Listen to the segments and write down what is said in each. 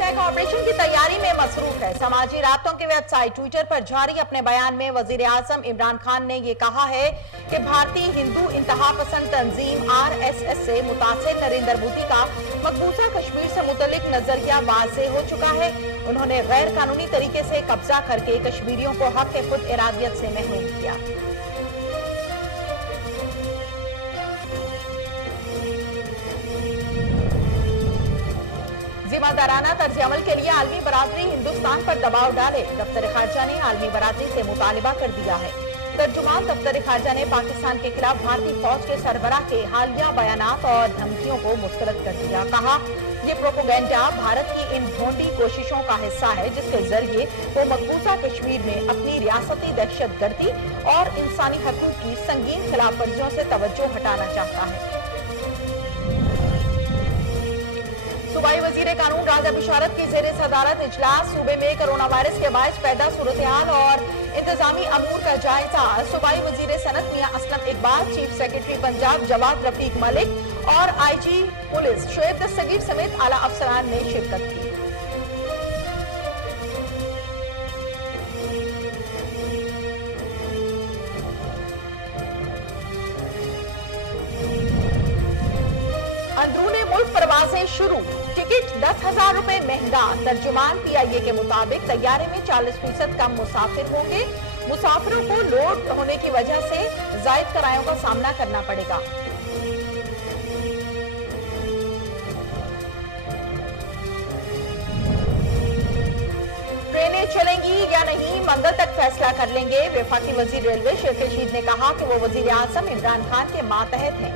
Flag operation की तैयारी में मसरूफ है। समाजी राब्तों की वेबसाइट ट्विटर पर जारी अपने बयान में वजीर आजम इमरान खान ने ये कहा है कि भारतीय हिंदू इंतहा पसंद तंजीम RSS से मुतासिर नरेंद्र मोदी का मकबूजा कश्मीर से मुतल्लिक नजरिया वाज़े हो चुका है। उन्होंने गैर कानूनी तरीके से कब्जा करके कश्मीरियों को हक खुद इरादियत से महरूम किया। जिम्मेदाराना तर्ज अमल के लिए आलमी बरादरी हिंदुस्तान पर दबाव डाले। दफ्तर खारजा ने आलमी बरादरी से मुतालिबा कर दिया है। तर्जुमान दफ्तर खारजा ने पाकिस्तान के खिलाफ भारतीय फौज के सरबराह के हालिया बयानात और धमकियों को मुस्तरद कर दिया। कहा, ये प्रोपोगेंडा भारत की इन भोंडी कोशिशों का हिस्सा है जिसके जरिए वो मकबूजा कश्मीर में अपनी रियासती दहशतगर्दी और इंसानी हकूक की संगीन खिलाफ वर्जियों से तवज्जो हटाना चाहता है। सूबाई वजीर कानून राजा बिशारत की जेर सदारत इजलास। सूबे में कोरोना वायरस के बायस पैदा सूरत हाल और इंतजामी अमूर का जायजा। सूबाई वजीर सनत मियां असलम इकबाल, चीफ सेक्रेटरी पंजाब जवाद रफीक मलिक और IG पुलिस शोएब दस्तगीर समेत आला अफसरान ने शिरकत की। अंदरूनी मुल्क परवाजें शुरू। टिकट 10,000 रुपए महंगा। तर्जुमान PIA के मुताबिक तैयारे में 40% कम मुसाफिर होंगे। मुसाफिरों को लोड होने की वजह से जायद किरायों का सामना करना पड़ेगा। ट्रेनें चलेंगी या नहीं मंगल तक फैसला कर लेंगे। वफाकी वजीर रेलवे शेख रशीद ने कहा कि वो वजीर आजम इमरान खान के मातहत हैं,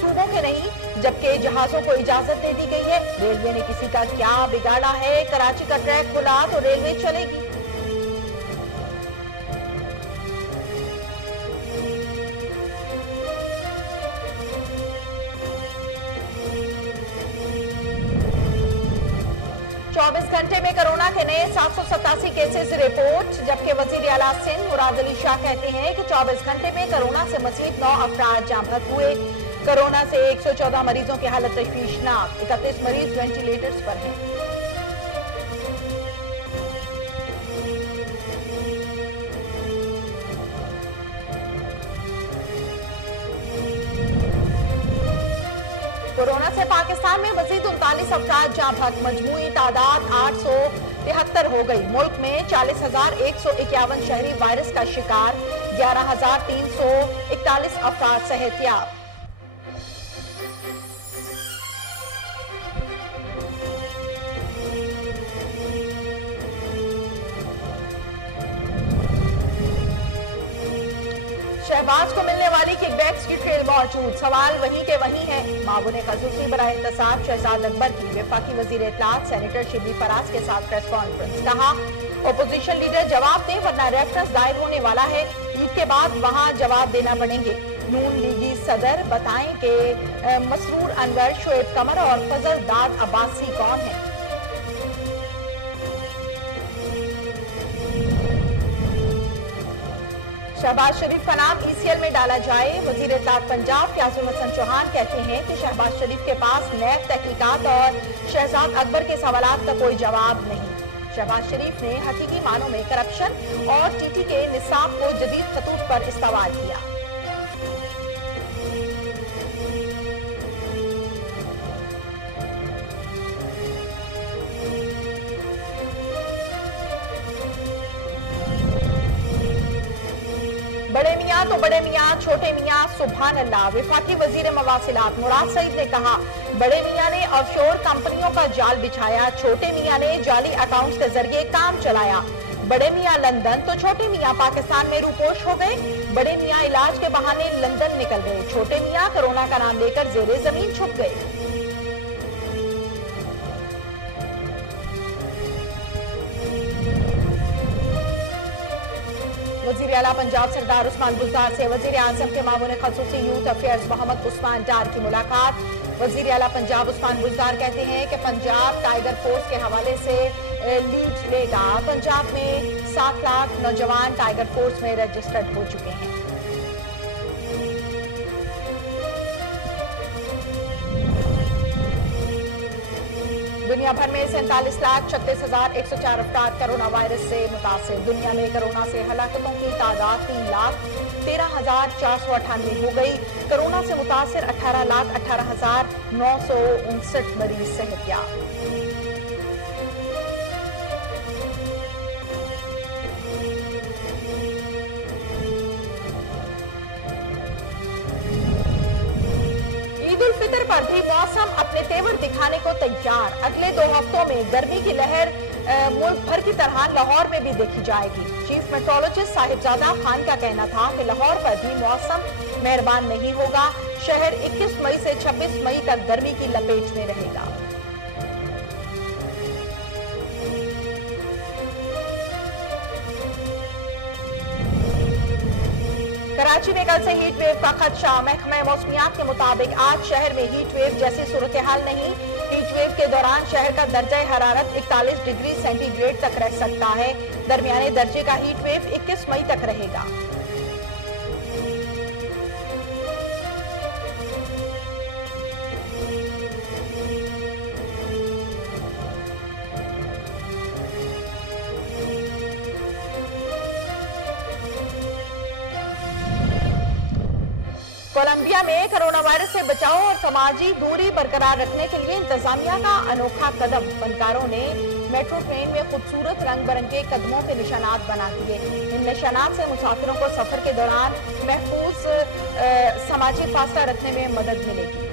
सूबों के नहीं, जबकि जहाजों को इजाजत दे दी गई है। रेलवे ने किसी का क्या बिगाड़ा है? कराची का ट्रैक खुला तो रेलवे चलेगी। घंटे में कोरोना के नए 787 केसेस रिपोर्ट। जबकि वजीर आला सिंध मुराद अली शाह कहते हैं कि 24 घंटे में कोरोना से मजीद 9 अफराद जाँ बहक हुए। कोरोना से 114 मरीजों की हालत तशवीशनाक। 31 मरीज वेंटिलेटर्स पर हैं। कोरोना से पाकिस्तान में मजीद 39 अफराद जाँ बहक। मजमूई तादाद 873 हो गई। मुल्क में 40,151 शहरी वायरस का शिकार। 11,341 अफराद सेहतियाब। शहबाज को मिलने वाली किकबैक्स की ट्रेल मौजूद। सवाल वहीं के वहीं है। मामून खसूसी बराए इंतसाब शहजाद अकबर की वफाकी वजीर इत्तलात सेनेटर शिबली फराज के साथ प्रेस कॉन्फ्रेंस। कहा, ओपोजिशन लीडर जवाब दें वरना रेफरेंस दायर होने वाला है। ईद के बाद वहां जवाब देना पड़ेंगे। नून लीगी सदर बताएं कि मसरूर अनवर, शोएब कमर और फजल दाद अब्बासी कौन है। शहबाज शरीफ का नाम ECL में डाला जाए। वजीर इत्तलात पंजाब फयाजुल हसन चौहान कहते हैं कि शहबाज शरीफ के पास नैब तहकीकात और शहजाद अकबर के सवालात का कोई जवाब नहीं। शहबाज शरीफ ने हकीकी मानों में करप्शन और TT के निसाब को जदीद खतूत पर इस्तेमाल किया। बड़े मियाँ तो बड़े मियाँ, छोटे मियाँ सुभान अल्लाह। वफाकी वजीर मवासिलात मुराद सईद ने कहा, बड़े मियाँ ने ऑफशोर कंपनियों का जाल बिछाया, छोटे मियाँ ने जाली अकाउंट्स के जरिए काम चलाया। बड़े मियाँ लंदन तो छोटे मियाँ पाकिस्तान में रूपोश हो गए। बड़े मियाँ इलाज के बहाने लंदन निकल गए। छोटे मियाँ कोरोना का नाम लेकर जेरे जमीन छुप गए। वजीर आला पंजाब सरदार उस्मान बुज़दार से वजीर आजम के मामून खसूसी यूथ अफेयर्स मोहम्मद उस्मान डार की मुलाकात। वजीर आला पंजाब उस्मान बुज़दार कहते हैं कि पंजाब टाइगर फोर्स के हवाले से लीड लेगा। पंजाब में 7 लाख नौजवान टाइगर फोर्स में रजिस्टर्ड हो चुके हैं। दुनिया भर में 47,36,104 अफराद कोरोना वायरस से मुतासिर। दुनिया में कोरोना से हलाकतों की तादाद 3,13,498 हो गई। कोरोना से मुतासिर 18,18,959 मरीज सेहतियाब। फितर पर भी मौसम अपने तेवर दिखाने को तैयार। अगले 2 हफ्तों में गर्मी की लहर मुल्क भर की तरह लाहौर में भी देखी जाएगी। चीफ मेट्रोलॉजिस्ट साहिबजादा खान का कहना था कि लाहौर पर भी मौसम मेहरबान नहीं होगा। शहर 21 मई से 26 मई तक गर्मी की लपेट में रहेगा। कराची में कल से हीट वेव का खदशा। महकमा मौसमियात के मुताबिक आज शहर में हीट वेव जैसी सूरत हाल नहीं। हीट वेव के दौरान शहर का दर्जा हरारत 41 डिग्री सेंटीग्रेड तक रह सकता है। दरमियाने दर्जे का हीट वेव 21 मई तक रहेगा। कोलंबिया में कोरोना वायरस से बचाव और समाजी दूरी बरकरार रखने के लिए इंतजामिया का अनोखा कदम। फनकारों ने मेट्रो ट्रेन में खूबसूरत रंग बिरंगे कदमों के निशानात बना दिए। इन निशानात से मुसाफिरों को सफर के दौरान महफूज समाजी फासला रखने में मदद मिलेगी।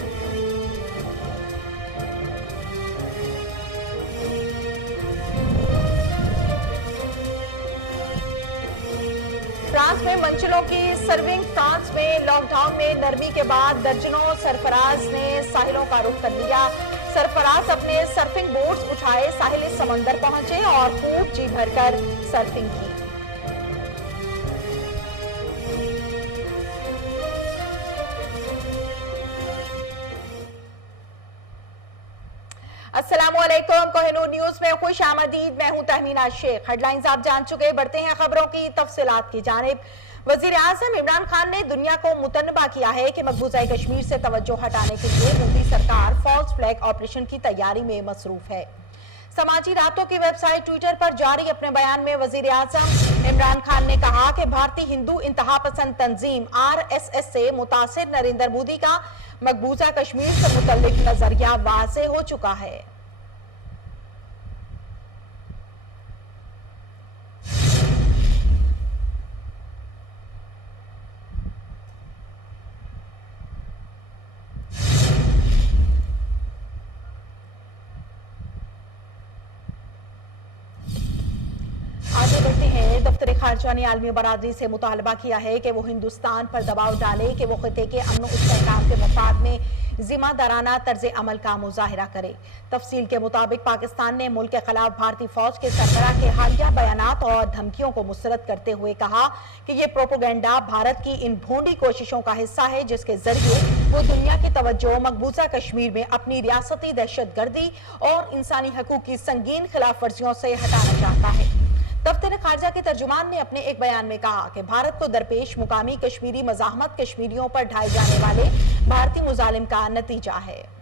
फ्रांस में मंजिलों की सर्विंग। फ्रांस में लॉकडाउन में नरमी के बाद दर्जनों सरफराज ने साहिलों का रुख कर लिया। सरफराज अपने सर्फिंग बोट्स उठाए साहिल समंदर पहुंचे और खूब जी भरकर सर्फिंग की। अस्सलामुअलैकुम, कोहिनूर न्यूज में खुश आमदीद। मैं हूं तहमीना शेख। हेडलाइंस आप जान चुके, बढ़ते हैं खबरों की तफसीलात की जानिब। वजीर आजम इमरान खान ने दुनिया को मुतन्नबा किया है कि मकबूजा कश्मीर से तवज्जो हटाने के लिए मोदी सरकार फॉल्स फ्लैग ऑपरेशन की तैयारी में मसरूफ है। समाजी राब्तों की वेबसाइट ट्विटर पर जारी अपने बयान में वजीर आजम इमरान खान ने कहा कि भारतीय हिंदू इंतहा पसंद तंजीम RSS से मुतासिर नरेंद्र मोदी का मकबूजा कश्मीर से मुतल्लिक नजरिया वाज़े हो चुका है। दफ्तर खारजा ने आलमी बरादरी से मुतालबा किया है कि वो हिंदुस्तान पर दबाव डाले कि वो खिते के अमन और इस्तेहकाम के मफाद में जिम्मेदाराना तर्ज अमल का मुजाहिरा करे। तफसील के मुताबिक पाकिस्तान ने मुल्क के खिलाफ भारतीय फौज के सरबराह के हालिया बयानात और धमकियों को मुस्तरद करते हुए कहा कि ये प्रोपोगेंडा भारत की इन भोंडी कोशिशों का हिस्सा है जिसके जरिए वो दुनिया की तवज्जो मकबूजा कश्मीर में अपनी रियासती दहशतगर्दी और इंसानी हकूक की संगीन खिलाफ वर्जियों से हटाना चाहता है। दफ्तर खारजा के तर्जुमान ने अपने एक बयान में कहा कि भारत को दरपेश मुकामी कश्मीरी मज़ाहमत कश्मीरियों पर ढाए जाने वाले भारतीय मुजालिम का नतीजा है।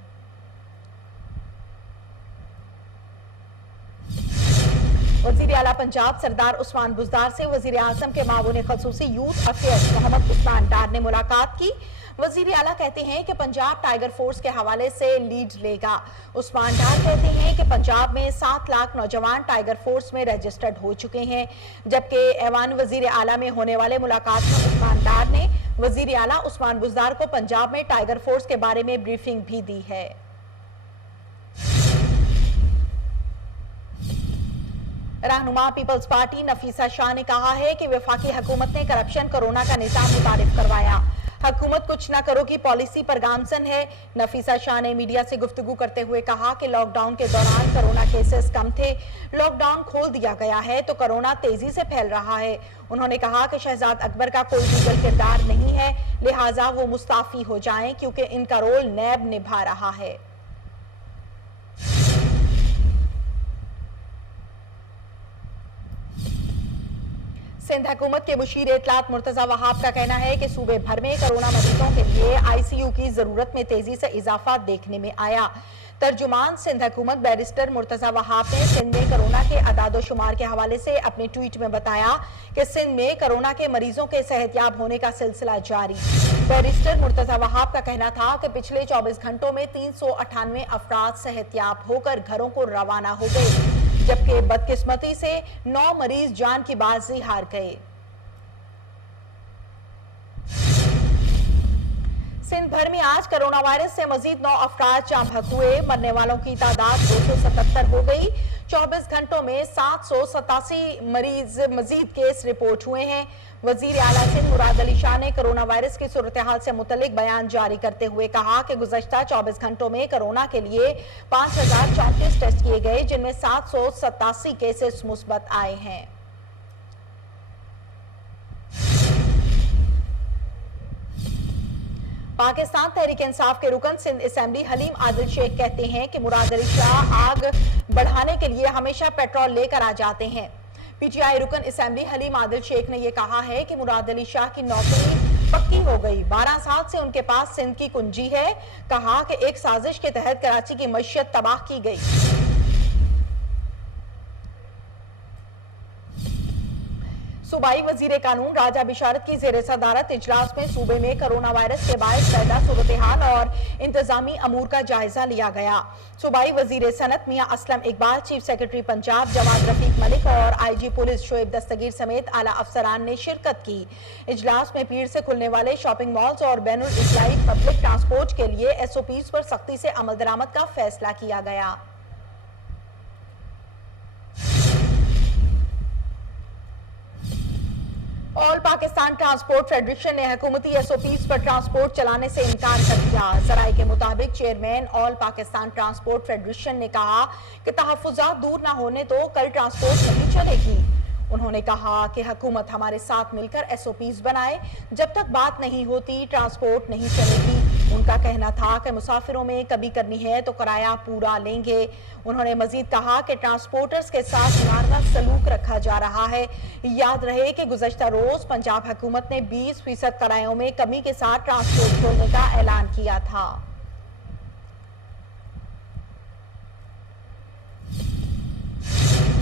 वजीर आला पंजाब सरदार उस्मान बुज़दार से वजीर आज़म के मामून ख़ुसूसी यूथ अफेयर्स मोहम्मद उस्मान डार ने मुलाकात की। वजीर आला कहते हैं कि पंजाब टाइगर फोर्स के हवाले से लीड लेगा। उस्मान डार कहते हैं कि पंजाब में 7 लाख नौजवान टाइगर फोर्स में रजिस्टर्ड हो चुके हैं। जबकि ऐवान वजीर आला में होने वाले मुलाकात में उस्मान डार ने वजीर आला उस्मान बुज़दार को पंजाब में टाइगर फोर्स के बारे में ब्रीफिंग भी दी है। रहनुमा पीपल्स पार्टी नफीसा शाह ने कहा है कि वफाकी हुकूमत ने करप्शन कोरोना का निजाम मुतारिफ करवाया। हुकूमत कुछ न करो की पॉलिसी पर गामजन है। नफीसा शाह ने मीडिया से गुफ्तगू करते हुए कहा कि लॉकडाउन के दौरान कोरोना केसेस कम थे, लॉकडाउन खोल दिया गया है तो कोरोना तेजी से फैल रहा है। उन्होंने कहा कि शहजाद अकबर का कोई लीगल किरदार नहीं है, लिहाजा वो मुस्ताफी हो जाएं क्योंकि इनका रोल नैब निभा रहा है। सिंध हुकूमत के मुशीर इतलात मुर्तजा वहाब का कहना है कि सूबे भर में कोरोना मरीजों के लिए ICU की जरूरत में तेजी से इजाफा देखने में आया। तर्जुमान सिंध हुकूमत बैरिस्टर मुर्तजा वहाब ने सिंध में कोरोना के अदादोशुमार के हवाले से अपने ट्वीट में बताया कि सिंध में कोरोना के मरीजों के सेहतयाब होने का सिलसिला जारी। बैरिस्टर मुर्तजा वहाब का कहना था कि पिछले 24 घंटों में 398 अफराद सेहतयाब होकर घरों को रवाना हो गए, जबकि बदकिस्मती से 9 मरीज जान की बाजी हार गए। सिंध भर में आज कोरोना वायरस से मजीद 9 अफराद जाँ बहक हुए। मरने वालों की तादाद 277 हो गई। 24 घंटों में 787 मरीज मजीद केस रिपोर्ट हुए हैं। वजीर आला सिंध मुराद अली शाह ने कोरोना वायरस की सूरत हाल से मुतल्लिक बयान जारी करते हुए कहा कि गुज़श्ता 24 घंटों में कोरोना के लिए 5034 टेस्ट किए गए, जिनमें 787 केसेस मुस्बत आए हैं। पाकिस्तान तहरीक इंसाफ के रुकन सिंध असेंबली हलीम आदिल शेख कहते हैं कि मुराद अली शाह आग बढ़ाने के लिए हमेशा पेट्रोल लेकर आ जाते हैं। पीटीआई रुकन असेंबली हलीम आदिल शेख ने यह कहा है कि मुराद अली शाह की नौकरी पक्की हो गई। 12 साल से उनके पास सिंध की कुंजी है। कहा कि एक साजिश के तहत कराची की मईशत तबाह की गई। सूबाई वजीर कानून राजा बिशारत की जेर सदारत इजलास में सूबे में कोरोना वायरस के बायस पैदा सूरत हाल और इंतजामी अमूर का जायजा लिया गया। सूबाई वजीर सनत मियां असलम इकबाल, चीफ सेक्रेटरी पंजाब जवाद रफीक मलिक और IG पुलिस शोएब दस्तगीर समेत आला अफसरान ने शिरकत की। इजलास में पीर से खुलने वाले शॉपिंग मॉल्स और बैनुल इजलाई पब्लिक ट्रांसपोर्ट के लिए SOPs पर सख्ती से अमल दरामद का फैसला किया गया। ऑल पाकिस्तान ट्रांसपोर्ट फेडरेशन ने हुकूमती SOPs पर ट्रांसपोर्ट चलाने से इनकार कर दिया। जराये के मुताबिक chairman all Pakistan transport federation ने कहा कि तहफ्फुज़ात दूर न होने तो कल ट्रांसपोर्ट नहीं चलेगी। उन्होंने कहा कि हुकूमत हमारे साथ मिलकर SOPs बनाए, जब तक बात नहीं होती ट्रांसपोर्ट नहीं चलेगी। उनका कहना था कि मुसाफिरों में कभी करनी है तो किराया पूरा लेंगे। उन्होंने मजीद कहा कि ट्रांसपोर्टर्स के साथ नारवा सलूक रखा जा रहा है। याद रहे कि गुज़श्ता रोज पंजाब हुकूमत ने 20% किरायों में कमी के साथ ट्रांसपोर्ट खोलने का ऐलान किया था।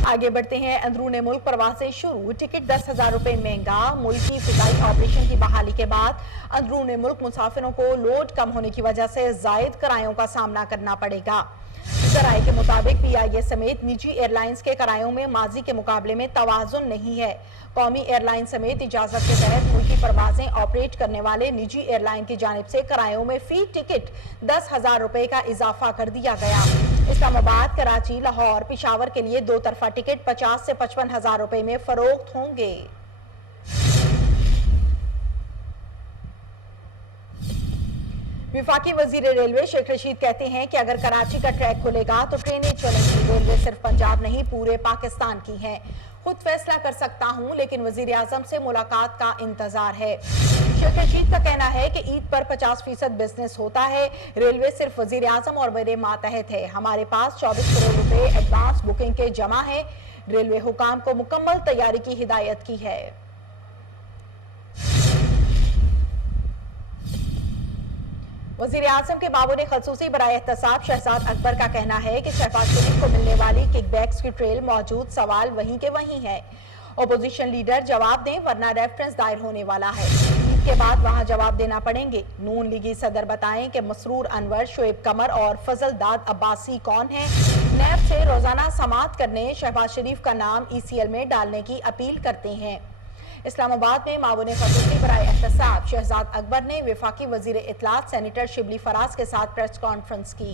आगे बढ़ते हैं। अंदरूने मुल्क परवासें शुरू, टिकट 10,000 रुपए महंगा। मुल्की फिजाई ऑपरेशन की बहाली के बाद अंदरूने मुल्क मुसाफिरों को लोड कम होने की वजह से जायद किरायों का सामना करना पड़ेगा। जराये के मुताबिक PIA समेत निजी एयरलाइंस के किरायों में माजी के मुकाबले में तवाजुन नहीं है। कौमी एयरलाइन समेत इजाजत के तहत मुल्की परवाजें ऑपरेट करने वाले निजी एयरलाइन की जानिब से किरायों में फी टिकट 10,000 रुपए का इजाफा कर दिया गया। इस्लामाबाद, कराची, लाहौर, पिशावर के लिए 2 तरफा टिकट 50 से 55,000 रुपए में फरोख्त होंगे। विफाकी वजीर रेलवे शेख रशीद कहते हैं कि अगर कराची का ट्रैक खुलेगा तो ट्रेनें चलेंगी। रेलवे सिर्फ पंजाब नहीं पूरे पाकिस्तान की है। खुद फैसला कर सकता हूं, लेकिन वजीर आजम से मुलाकात का इंतजार है। शेख रशीद का कहना है कि ईद पर 50% बिजनेस होता है। रेलवे सिर्फ वजीर आजम और मेरे मातहत है। हमारे पास 24 करोड़ रुपए एडवांस बुकिंग के जमा है। रेलवे हुकाम को मुकम्मल तैयारी की हिदायत की है। वजीर आजम के बाबू ने खसूसी बराए एहतसाब शहजाद अकबर का कहना है कि शहबाज शरीफ को मिलने वाली किकबैक्स की ट्रेल मौजूद, सवाल वहीं के वहीं है। ओपोजिशन लीडर जवाब दें वरना रेफरेंस दायर होने वाला है। ईद के बाद वहां जवाब देना पड़ेंगे। नून लीगी सदर बताएं कि मसरूर अनवर, शोएब कमर और फजल दाद अब्बासी कौन हैं। नैब से रोजाना समात करने शहबाज शरीफ का नाम ECL में डालने की अपील करते हैं। इस्लामाबाद में मावून खसूसी बराए एहतसाब शहजाद अकबर ने वफाकी वजीर इत्तलात सेनेटर शिबली फराज के साथ प्रेस कॉन्फ्रेंस की।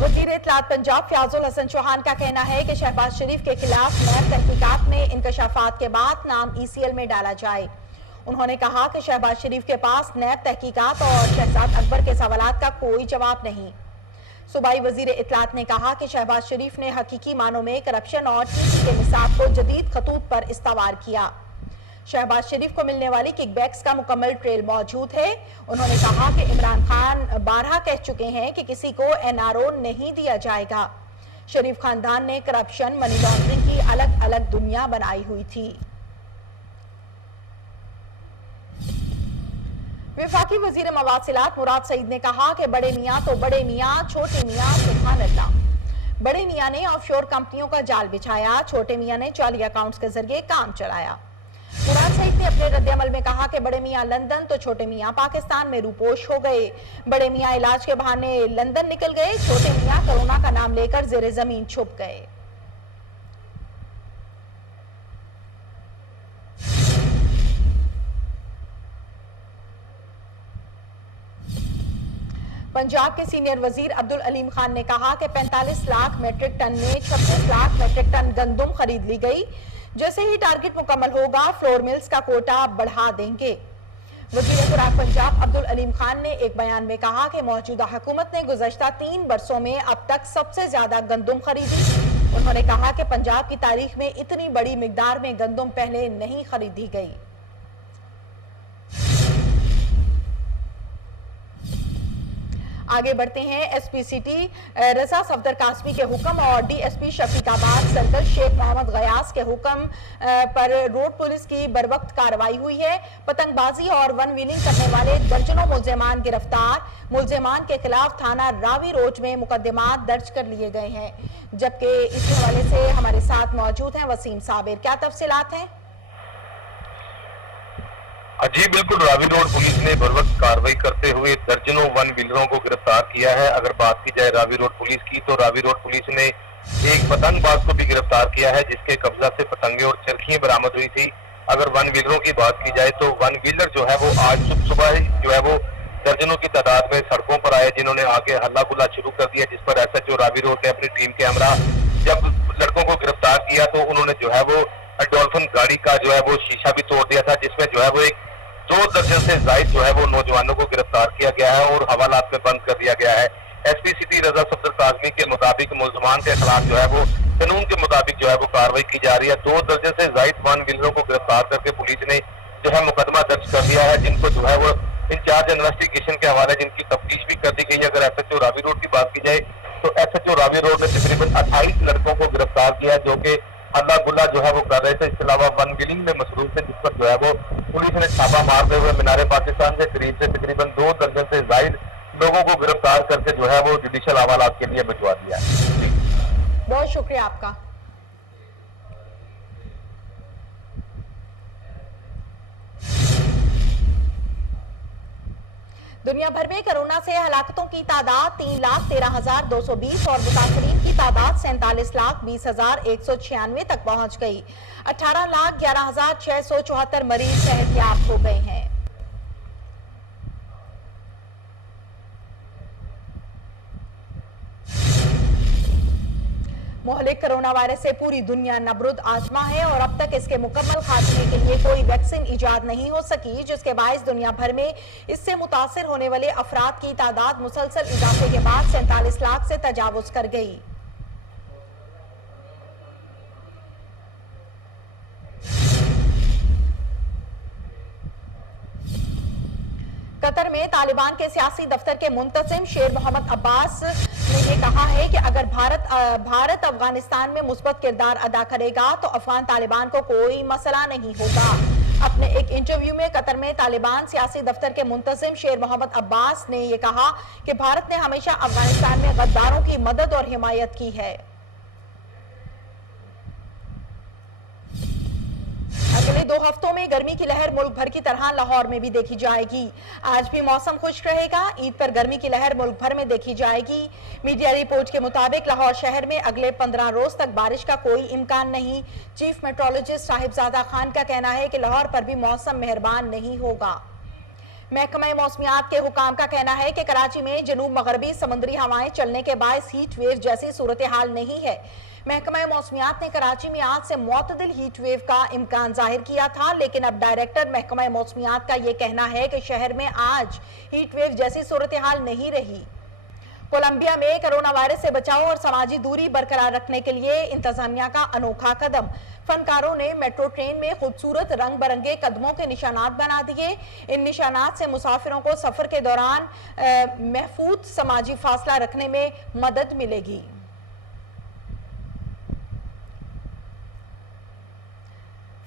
वजीर इत्तलात पंजाब फयाजुल हसन चौहान का कहना है कि शहबाज शरीफ के खिलाफ नैब तहकीकात में इंकशाफात के बाद नाम ECL में डाला जाए। उन्होंने कहा कि शहबाज शरीफ के पास नैब तहकीकात और शहजाद अकबर के सवालात का कोई जवाब नहीं। सूबाई वजीर इत्तलात ने कहा कि शहबाज शरीफ ने हकीकी मानों में करप्शन और टीसी के निसाब को जदीद खतूत पर इस्तावार किया। शहबाज शरीफ को मिलने वाली किकबैक्स का मुकम्मल ट्रेल मौजूद है। उन्होंने कहा कि इमरान खान 12 कह चुके हैं कि किसी को NRO नहीं दिया जाएगा। शरीफ खानदान ने करप्शन, मनी लॉन्ड्रिंग की अलग अलग दुनिया बनाई हुई थी। वफाकी वजीर मवासिलात मुराद सईद ने कहा कि बड़े मियाँ तो बड़े मियाँ, छोटे मियाँ सुभान अल्लाह। बड़े मियाँ ने ऑफशोर कंपनियों का जाल बिछाया, छोटे मियाँ ने जाली अकाउंट्स के जरिए काम चलाया। मुराद सईद ने अपने रद्द-ए-अमल में कहा कि बड़े मियाँ लंदन तो छोटे मियाँ पाकिस्तान में रूपोश हो गए। बड़े मियाँ इलाज के बहाने लंदन निकल गए, छोटे मियाँ कोरोना का नाम लेकर जेरे जमीन छुप गए। पंजाब के सीनियर वजीर अब्दुल अलीम खान ने कहा कि 45 लाख मेट्रिक टन में 26 लाख मेट्रिक टन गंदम खरीद ली गई। जैसे ही टारगेट मुकम्मल होगा, फ्लोर मिल्स का कोटा बढ़ा देंगे। वजीर खुराक पंजाब अब्दुल अलीम खान ने एक बयान में कहा कि मौजूदा हुकूमत ने गुज़श्ता 3 बरसों में अब तक सबसे ज्यादा गंदम खरीदी। उन्होंने कहा कि पंजाब की तारीख में इतनी बड़ी मिकदार में गंदम पहले नहीं खरीदी गई। आगे बढ़ते हैं। एसपी सिटी रजा सफदर कासमी के हुक्म और डीएसपी शफीकाबाद सर्कल शेख मोहम्मद गयास के हुक्म पर रोड पुलिस की बरवक्त कार्रवाई हुई है। पतंगबाजी और वन व्हीलिंग करने वाले दर्जनों मुलजिमान गिरफ्तार। मुलजिमान के खिलाफ थाना रावी रोड में मुकदमात दर्ज कर लिए गए हैं। जबकि इस हवाले से हमारे साथ मौजूद हैं वसीम साबिर। क्या तफसीलात हैं? जी बिल्कुल, रावी रोड पुलिस ने बरवक्त कार्रवाई करते हुए दर्जनों वन व्हीलरों को गिरफ्तार किया है। अगर बात की जाए रावी रोड पुलिस की, तो रावी रोड पुलिस ने एक पतंगबाज को भी गिरफ्तार किया है, जिसके कब्जा से पतंगे और चरखियां बरामद हुई थी। अगर वन व्हीलरों की बात की जाए तो वन व्हीलर जो है वो आज सुबह ही जो है वो दर्जनों की तादाद में सड़कों पर आए, जिन्होंने आके हल्ला गुल्ला शुरू कर दिया, जिस पर एसएचओ रावी रोड ने अपनी टीम के हमरा जब लड़कों को गिरफ्तार किया तो उन्होंने जो है वो डॉल्फिन गाड़ी का जो है वो शीशा भी तोड़ दिया था, जिसमें जो है वो एक 2 दर्जन से जायद जो है वो नौजवानों को गिरफ्तार किया गया है और हवालात में बंद कर दिया गया है। एसपी सिटी रजा सफदर कासमी के मुताबिक मुलजमान के खिलाफ जो है वो कानून के मुताबिक जो है वो कार्रवाई की जा रही है। 2 दर्जन से जायद वन व्हीलरों को गिरफ्तार करके पुलिस ने जो है मुकदमा दर्ज कर दिया है, जिनको जो है वो इंचार्ज इन्वेस्टिगेशन के हवाले जिनकी तफ्तीश भी कर दी गई है। अगर एसएचओ रावी रोड की बात की जाए तो एसएचओ रावी रोड ने तकरीबन 28 लड़कों को गिरफ्तार किया, जो कि हल्ला गुल्ला जो है वो कर रहे थे। इसके अलावा वन व्हीलिंग में मसरूफ थे, जिस पर जो है वो पुलिस ने छापा मारते हुए मीनारे पाकिस्तान से करीब से तकरीबन 2 दर्जन से जायद लोगों को गिरफ्तार करके जो है वो जुडिशियल हवालात के लिए भिजवा दिया है। बहुत शुक्रिया आपका। दुनिया भर में कोरोना से हलाकतों की तादाद 3,13,220 और मुतासरीन की तादाद 47,20,196 तक पहुंच गई। 18,11,674 मरीज सेहतयाब हो गए हैं। मोहलिक कोरोना वायरस से पूरी दुनिया नबरुद आजमा है और अब तक इसके मुकम्मल खात्मे के लिए कोई वैक्सीन इजाद नहीं हो सकी, जिसके बायस दुनिया भर में इससे मुतासिर होने वाले अफराद की तादाद मुसलसल इजाफे के बाद 47 लाख से तजावुज कर गई। कतर में तालिबान के सियासी दफ्तर के मुंतजिम शेर मोहम्मद अब्बास ने यह कहा है कि अगर भारत अफगानिस्तान में मुस्बत किरदार अदा करेगा तो अफगान तालिबान को कोई मसला नहीं होगा। अपने एक इंटरव्यू में कतर में तालिबान सियासी दफ्तर के मुंतजिम शेर मोहम्मद अब्बास ने यह कहा कि भारत ने हमेशा अफगानिस्तान में गद्दारों की मदद और हिमायत की है। अगले 2 हफ्तों में गर्मी की लहर मुल्क भर की तरह लाहौर में भी देखी जाएगी। आज भी मौसम खुश्क रहेगा। ईद पर गर्मी की लहर मुल्क भर में देखी जाएगी। मीडिया रिपोर्ट के मुताबिक लाहौर शहर में अगले 15 रोज तक बारिश का कोई इम्कान नहीं। चीफ मेट्रोलॉजिस्ट साहिबजादा खान का कहना है कि लाहौर पर भी मौसम मेहरबान नहीं होगा। महकमा मौसमियात के हुकाम का कहना है कि कराची में जनूब मगरबी समुद्री हवाएं चलने के बायस हीट वेव जैसी सूरत हाल नहीं है। महकमा मौसमियात ने कराची में आज से मुअतदिल हीट वेव का इम्कान जाहिर किया था, लेकिन अब डायरेक्टर महकमा मौसमियात का यह कहना है कि शहर में आज हीट वेव जैसी सूरत हाल नहीं रही। कोलंबिया में कोरोना वायरस से बचाव और समाजी दूरी बरकरार रखने के लिए इंतजामिया का अनोखा कदम। फनकारों ने मेट्रो ट्रेन में खूबसूरत रंग बिरंगे कदमों के निशानात बना दिए। इन निशानात से मुसाफिरों को सफर के दौरान महफूज समाजी फासला रखने में मदद मिलेगी।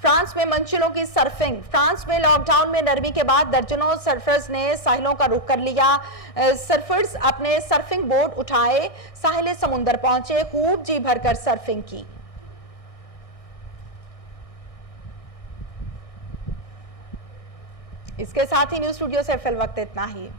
फ्रांस में मंजिलों की सर्फिंग। फ्रांस में लॉकडाउन में नरमी के बाद दर्जनों सर्फर्स ने साहिलों का रुख कर लिया। सर्फर्स अपने सर्फिंग बोर्ड उठाए, साहिल समुंदर पहुंचे, खूब जी भरकर सर्फिंग की। इसके साथ ही न्यूज स्टूडियो से फिल वक्त इतना ही।